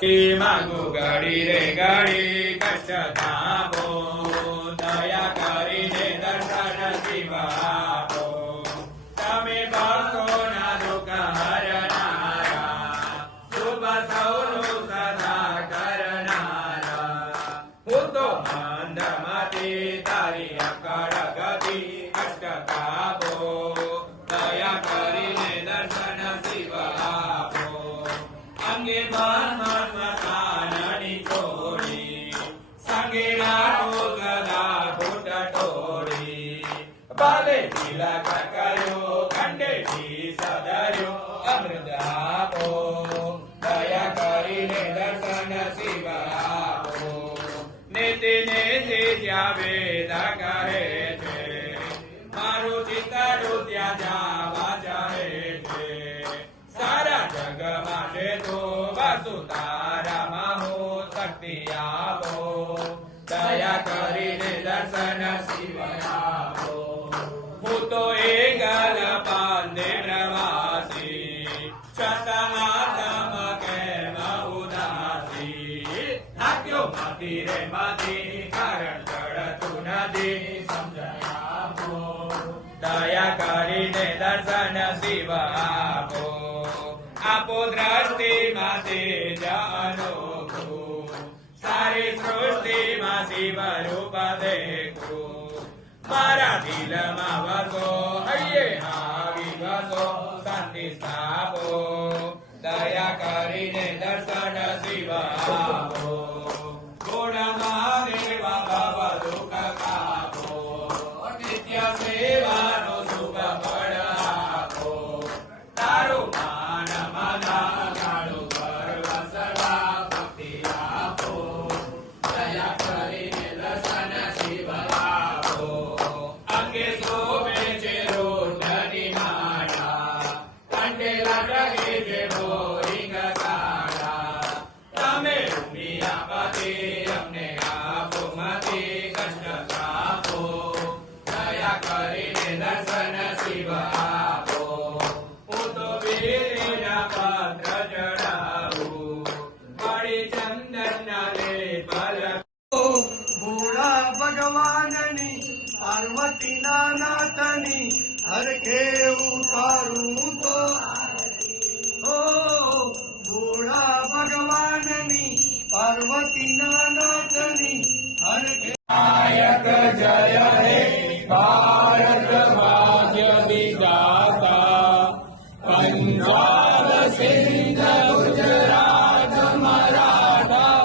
માંગુ ઘડી રે ઘડી કષ્ટ થાપો, દયા કરીને દર્શન શિવ આપો. તમે ભક્તોના દુઃખ હરનારા, શુભ સૌનું સદા કરનારા. હું તો મંદમતી તારી અકળ ગતિ, કષ્ટ થાપો, દયા કરીને દર્શન શિવ આપો. અંગે કાનની ચોળી, સંગે રાખો સદા ફૂટ ટોળી. બાલે તિલક કર્યો, ખંડેથી સદર્યો, અમૃત આપો, દયા કરીને દર્શન શિવ આપો. નેતે નેતે જ્યાં વેદ કહે છે, મારું ચિત્તરું ત્યાં જાવા ચાહે છે. સારા જગ માટે તો વસુતારામાં હો શક્તિ આપો, દયા કરીને દર્શન શિવ આપો. હું તો એકલ પાંદે પ્રવાસી, છતાં કેમ ઉદાસી. થાક્યો માથી રે માથી, કારણ ચડતું નથી, સમજણ આપો, દયા કરીને દર્શન શિવ આપો. આપો દ્રષ્ટિમાં તેજ અનોખું, સારી સૃષ્ટિમાં શિવ રૂપ દેખું. મારા દિલમાં વસો, હૈયે આવી વસો, શાંતિ સ્થાપો, દયા કરીને દર્શન શિવ આપો. ગુણમાં દેવા ભવ દુઃખ કાપો, નિત્ય સેવાનો શુભ ફળ આપો. તારું માન મના ગાળું ગર્વ સદા ભક્તિ આપો, દયા કરીને દર્શન શિવ આપો. અંગે શોભે છે રોટની માળા, કંઠે લાગે છે બોરિંગ કાળા. તમે રૂપિયા પતિ અમને આપો મતી, કષ્ટ આપો, દયા કરીને દર્શન શિવ આપો. હું તો વીરના પત્ર ચડાવું, મળી ચંદન લે પલ. ભોળા ભગવાનની પાર્વતીના નાથની હરખે ઉતારું તો ઓ ભોળા ભગવાનની પાર્વતીના નાથની હરખે. નાયક જય હે ભારત ભાગ્ય વિધાતા, પંજાબ સિંધ ગુજરાત મરાઠા.